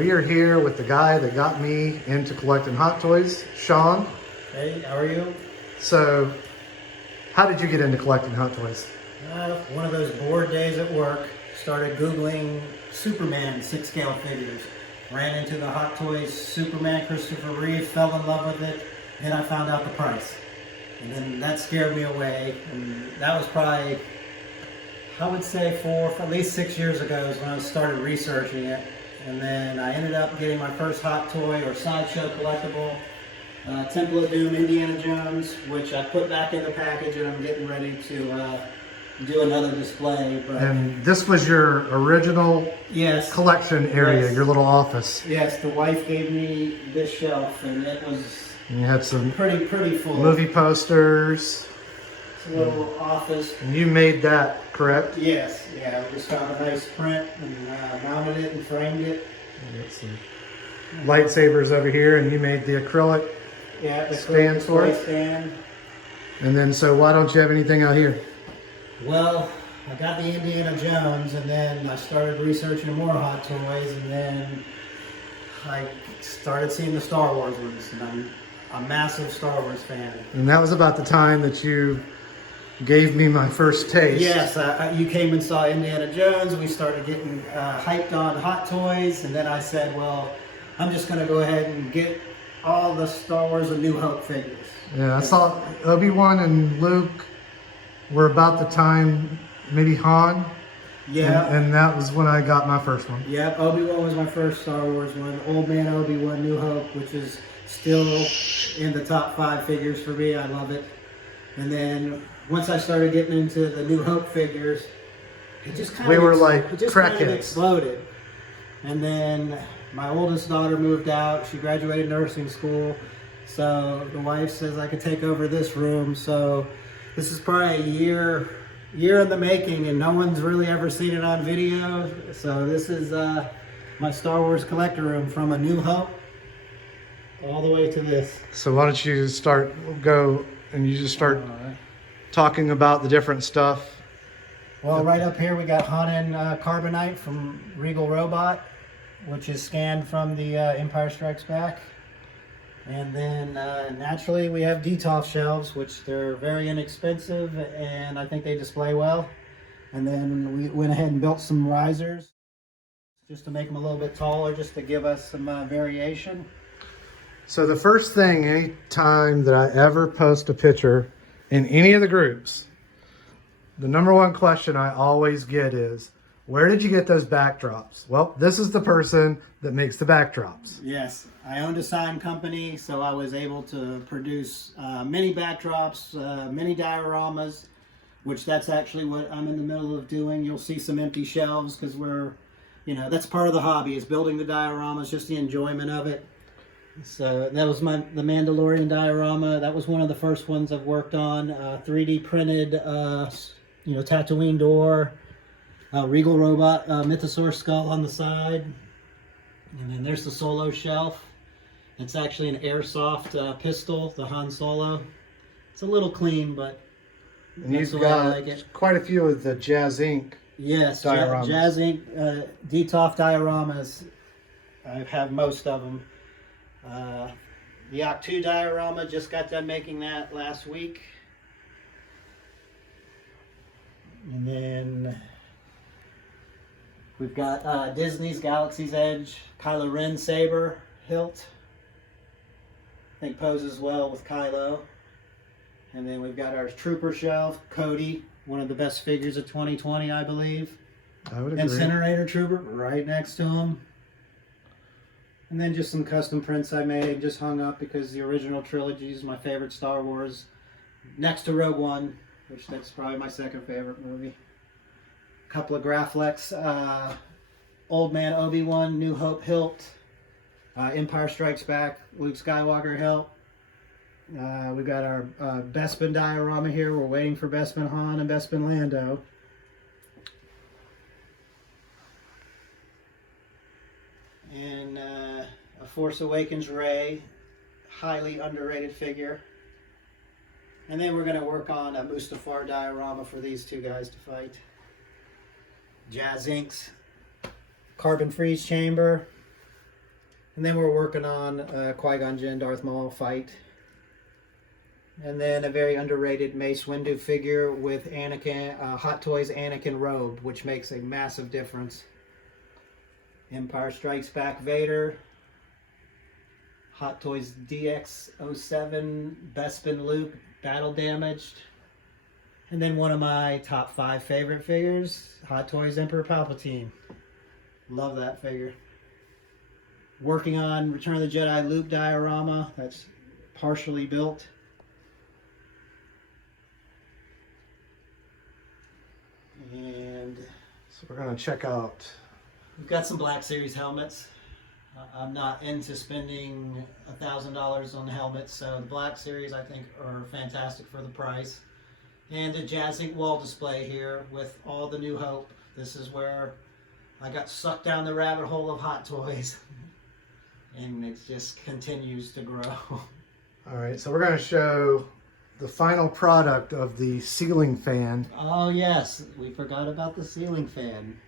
we are here with the guy that got me into collecting Hot Toys, Shawn. Hey, how are you? So, how did you get into collecting Hot Toys? One of those bored days at work, started Googling Superman 6-scale figures. Ran into the Hot Toys Superman Christopher Reeve, fell in love with it, then I found out the price. And then that scared me away, and that was probably, I would say for at least 6 years ago is when I started researching it. And then I ended up getting my first Hot Toy or Sideshow collectible, Temple of Doom Indiana Jones, which I put back in the package and I'm getting ready to do another display. But and this was your original collection area, yes. Your little office. Yes, the wife gave me this shelf and it was And you had some pretty full. movie posters. It's a little office. And you made that, correct? Yes, yeah, we just found a nice print and mounted it and framed it. Got some lightsabers over here, and you made the acrylic the stand for it. Stand. And then, so why don't you have anything out here? Well, I got the Indiana Jones, and then I started researching more Hot Toys, and then I started seeing the Star Wars ones, and I'm a massive Star Wars fan. And that was about the time that you gave me my first taste. Yes, you came and saw Indiana Jones. We started getting hyped on Hot Toys, and then I said, well, I'm just going to go ahead and get all the Star Wars and New Hope figures. Yeah, I saw Obi-Wan and Luke were about the time, maybe Han. Yeah. And that was when I got my first one. Yep, Obi-Wan was my first Star Wars one. Old Man Obi-Wan New Hope, which is still in the top 5 figures for me. I love it. And then once I started getting into the New Hope figures, it just kind of exploded. And then my oldest daughter moved out. She graduated nursing school. So the wife says I could take over this room. So this is probably a year in the making, and no one's really ever seen it on video. So this is my Star Wars collector room, from a New Hope all the way to this. So why don't you start talking about the different stuff. Well, right up here we got Han and Carbonite from Regal Robot, which is scanned from the Empire Strikes Back. And then naturally we have Detolf shelves, which they're very inexpensive and I think they display well. And then we went ahead and built some risers just to make them a little bit taller, just to give us some variation. So the first thing, any time that I ever post a picture in any of the groups, the number one question I always get is, where did you get those backdrops? Well, this is the person that makes the backdrops. Yes, I owned a sign company, so I was able to produce many backdrops, many dioramas, which that's actually what I'm in the middle of doing. You'll see some empty shelves because that's part of the hobby, is building the dioramas, just the enjoyment of it. So that was the Mandalorian diorama. That was one of the first ones I've worked on. 3D printed, Tatooine door, Regal Robot, Mythosaur skull on the side. And then there's the Solo shelf. It's actually an airsoft pistol, the Han Solo. It's a little clean, but that's the way I like it. Quite a few of the Jazz Inc. Yes, dioramas. Jazz Inc. Detolf dioramas. I have most of them. The Octu diorama, just got done making that last week. And then we've got Disney's Galaxy's Edge, Kylo Ren saber, hilt. I think poses well with Kylo. And then we've got our Trooper shelf, Cody, one of the best figures of 2020, I believe. I would agree. Incinerator Trooper right next to him. And then just some custom prints I made, just hung up because the original trilogy is my favorite Star Wars. Next to Rogue One, which that's probably my second favorite movie. A couple of Graflex, Old Man Obi-Wan, New Hope hilt, Empire Strikes Back, Luke Skywalker hilt. We've got our Bespin diorama here. We're waiting for Bespin Han and Bespin Lando. And a Force Awakens Rey, highly underrated figure. And then we're going to work on a Mustafar diorama for these two guys to fight. Jazz Inc.'s Carbon Freeze Chamber. And then we're working on Qui-Gon Jinn Darth Maul fight. And then a very underrated Mace Windu figure with Anakin, HotToys Anakin robe, which makes a massive difference. Empire Strikes Back Vader. HotToys DX07 Bespin Luke, battle damaged. And then one of my top 5 favorite figures, HotToys Emperor Palpatine. Love that figure. Working on Return of the Jedi Luke diorama that's partially built. And so we're going to check out. We've got some Black Series helmets. I'm not into spending $1,000 on helmets, so the Black Series I think are fantastic for the price. And a Jazz Ink wall display here with all the New Hope. This is where I got sucked down the rabbit hole of HotToys. And it just continues to grow. All right, so we're going to show the final product of the ceiling fan. Oh yes, we forgot about the ceiling fan.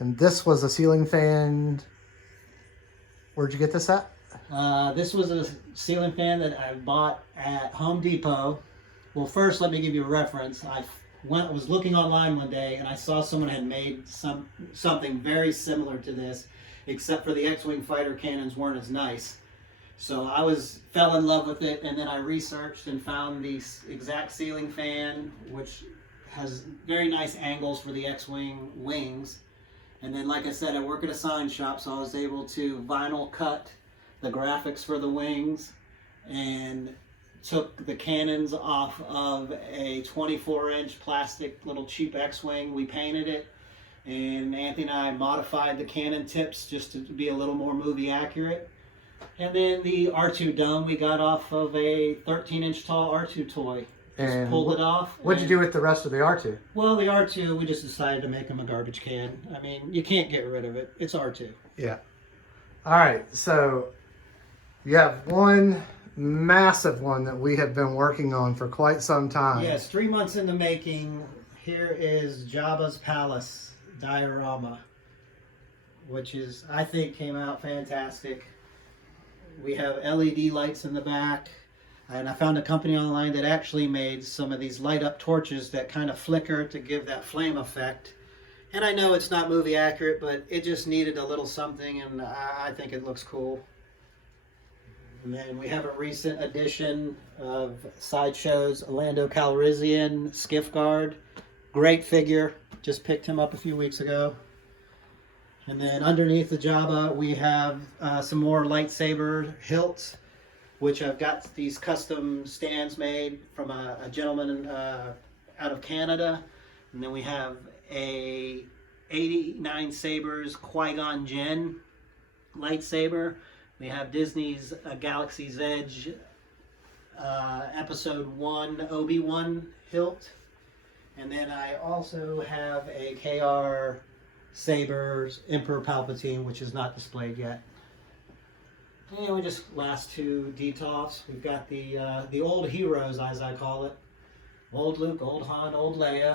And this was a ceiling fan. Where'd you get this at? This was a ceiling fan that I bought at Home Depot. Well, first let me give you a reference. I was looking online one day and I saw someone had made something very similar to this, except for the X-Wing fighter cannons weren't as nice. So I fell in love with it, and then I researched and found the exact ceiling fan, which has very nice angles for the X-Wing wings. And then, like I said, I work at a sign shop, so I was able to vinyl cut the graphics for the wings and took the cannons off of a 24-inch plastic little cheap X-Wing. We painted it, and Anthony and I modified the cannon tips just to be a little more movie accurate. And then the R2 dome we got off of a 13-inch tall R2 toy. Just pulled it off. What'd you do with the rest of the R2? Well, the R2, we just decided to make him a garbage can. I mean, you can't get rid of it. It's R2. Yeah. All right, so you have one massive one that we have been working on for quite some time. Yes, 3 months in the making. Here is Jabba's Palace diorama, which is, I think, came out fantastic. We have LED lights in the back, and I found a company online that actually made some of these light up torches that kind of flicker to give that flame effect. And I know it's not movie accurate, but it just needed a little something, and I think it looks cool. And then we have a recent edition of Sideshow's Lando Calrissian Skiff Guard. Great figure, just picked him up a few weeks ago. And then underneath the Jabba, we have some more lightsaber hilts, which I've got these custom stands made from a gentleman out of Canada. And then we have a 89 Sabers Qui-Gon Jinn lightsaber. We have Disney's Galaxy's Edge Episode 1 Obi-Wan hilt. And then I also have a KR Sabers Emperor Palpatine, which is not displayed yet. And we just last 2 detofs. We've got the old heroes, as I call it. Old Luke, old Han, old Leia.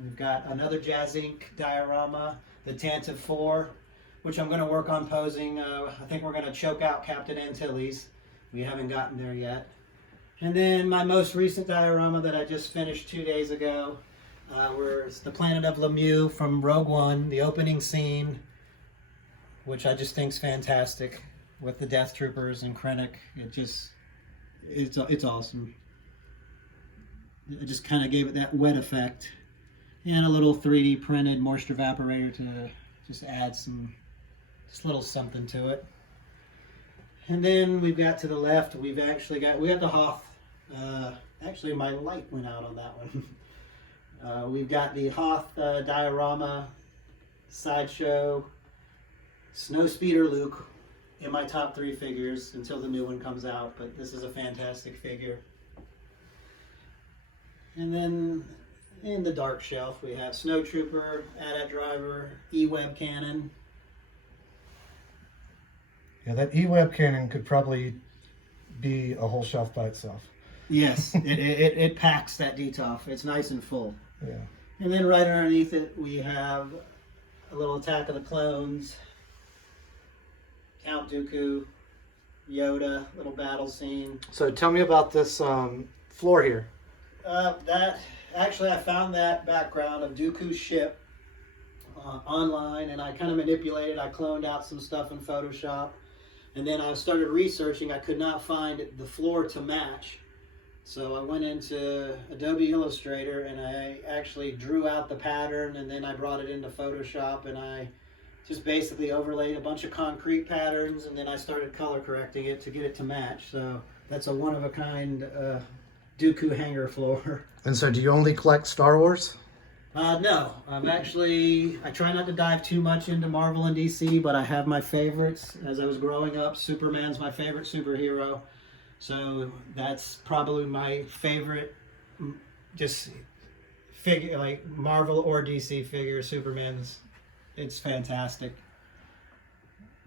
We've got another Jazz Ink diorama, the Tantive 4, which I'm going to work on posing. I think we're going to choke out Captain Antilles. We haven't gotten there yet. And then my most recent diorama that I just finished 2 days ago, it's the Planet of Lemieux from Rogue One, the opening scene, which I just think is fantastic with the Death Troopers and Krennic. It's awesome. I just kind of gave it that wet effect, and a little 3D printed moisture evaporator to just add just a little something to it. And then we've got to the left, we got the Hoth. Actually, my light went out on that one. We've got the Hoth diorama, Sideshow, Snowspeeder Luke in my top 3 figures until the new one comes out, but this is a fantastic figure. And then in the dark shelf we have Snowtrooper, AT-AT Driver, E-Web Cannon. Yeah, that E-Web cannon could probably be a whole shelf by itself. Yes, it packs that detof. It's nice and full. Yeah. And then right underneath it, we have a little Attack of the Clones Count Dooku, Yoda, little battle scene. So tell me about this floor here. Actually, I found that background of Dooku's ship online, and I kind of manipulated. I cloned out some stuff in Photoshop, and then I started researching. I could not find the floor to match, so I went into Adobe Illustrator and I actually drew out the pattern, and then I brought it into Photoshop and I just basically overlaid a bunch of concrete patterns, and then I started color correcting it to get it to match. So that's a one-of-a-kind Dooku hangar floor. And so do you only collect Star Wars? No, I try not to dive too much into Marvel and DC, but I have my favorites. As I was growing up, Superman's my favorite superhero. So that's probably my favorite, just figure, like Marvel or DC figure. It's fantastic.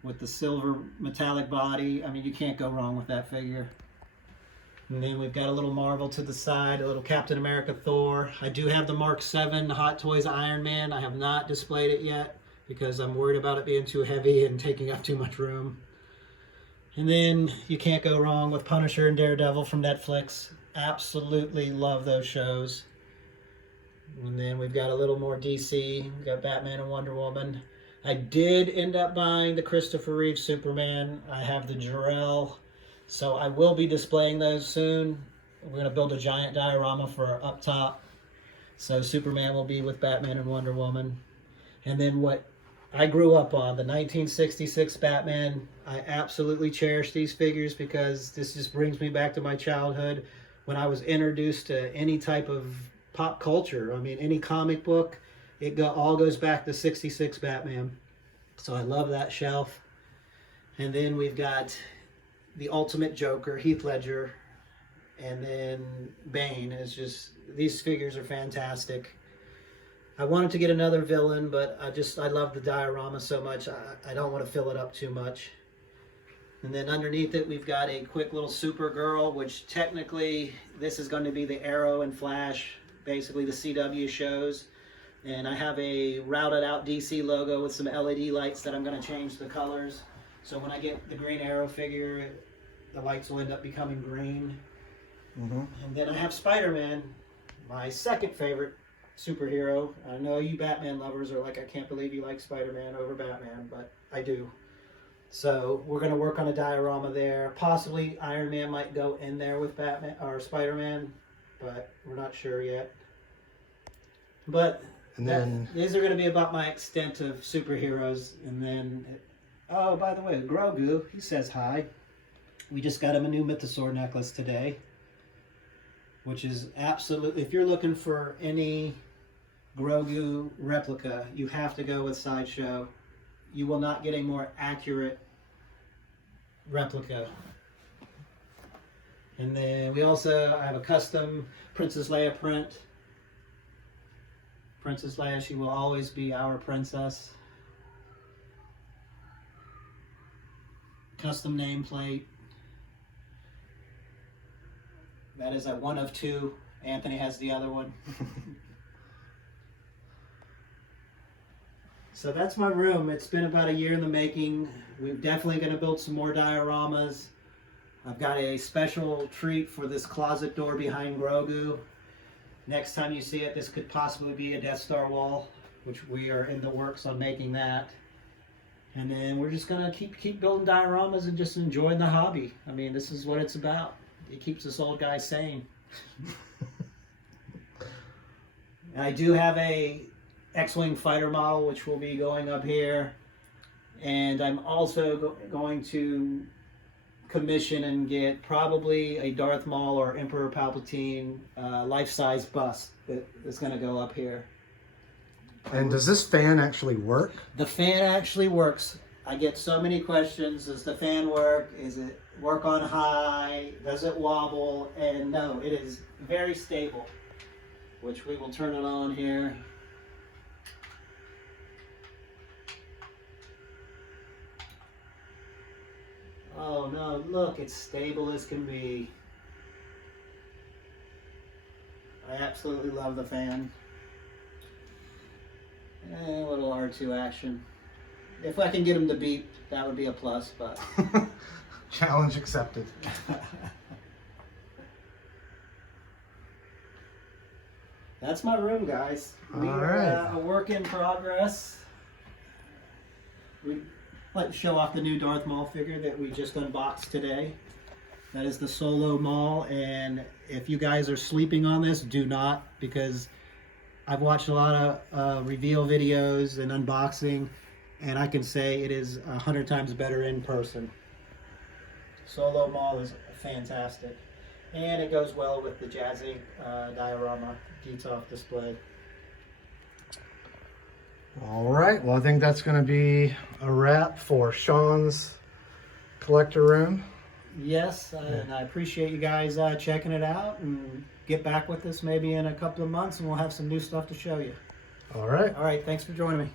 With the silver metallic body, I mean, you can't go wrong with that figure. And then we've got a little Marvel to the side, a little Captain America Thor. I do have the Mark 7 HotToys Iron Man. I have not displayed it yet because I'm worried about it being too heavy and taking up too much room. And then you can't go wrong with Punisher and Daredevil from Netflix. Absolutely love those shows. And then we've got a little more DC. We've got Batman and Wonder Woman. I did end up buying the Christopher Reeve Superman. I have the Jor-El. So I will be displaying those soon. We're going to build a giant diorama for our up top. So Superman will be with Batman and Wonder Woman. And then what I grew up on, the 1966 Batman. I absolutely cherish these figures because this just brings me back to my childhood when I was introduced to any type of pop culture. I mean, any comic book, all goes back to 66 Batman. So I love that shelf. And then we've got the Ultimate Joker, Heath Ledger, and then Bane. These figures are fantastic. I wanted to get another villain, but I love the diorama so much, I don't want to fill it up too much. And then underneath it, we've got a quick little Supergirl, which technically this is going to be the Arrow and Flash, basically the CW shows. And I have a routed out DC logo with some LED lights that I'm going to change the colors. So when I get the Green Arrow figure, the lights will end up becoming green. Mm-hmm. And then I have Spiderman, my second favorite superhero. I know you Batman lovers are like, I can't believe you like Spider-Man over Batman, but I do. So we're going to work on a diorama there. Possibly Iron Man might go in there with Batman or Spider-Man, but we're not sure yet. But these are going to be about my extent of superheroes. And then, oh, by the way, Grogu, he says hi. We just got him a new Mythosaur necklace today, which is absolutely, if you're looking for any Grogu replica, you have to go with Sideshow. You will not get a more accurate replica. And then I have a custom Princess Leia print. Princess Leia, she will always be our princess. Custom nameplate. That is a one of two. Anthony has the other one. So that's my room. It's been about a year in the making. We're definitely going to build some more dioramas. I've got a special treat for this closet door behind Grogu. Next time you see it, this could possibly be a Death Star wall, which we are in the works on making that. And then we're just going to keep building dioramas and just enjoying the hobby. I mean, this is what it's about. It keeps us old guys sane. I do have a X-Wing fighter model, which will be going up here. And I'm also going to commission and get probably a Darth Maul or Emperor Palpatine life-size bust that is going to go up here. And does this fan actually work? The fan actually works. I get so many questions. Does the fan work? Is it work on high? Does it wobble? And no, it is very stable, which we will turn it on here. Oh no, look, it's stable as can be. I absolutely love the fan. And a little R2 action. If I can get them to beat, that would be a plus. But Challenge accepted. that's my room, guys. We All are right. a work in progress. We'd like to show off the new Darth Maul figure that we just unboxed today. That is the Solo Maul, and if you guys are sleeping on this, do not, because I've watched a lot of reveal videos and unboxing, and I can say it is 100 times better in person. Solo Maul is fantastic, and it goes well with the Jazzy diorama detail display. All right. Well, I think that's going to be a wrap for Shawn's collector room. Yes, and I appreciate you guys checking it out, and get back with us maybe in a couple of months, and we'll have some new stuff to show you. All right. All right, thanks for joining me.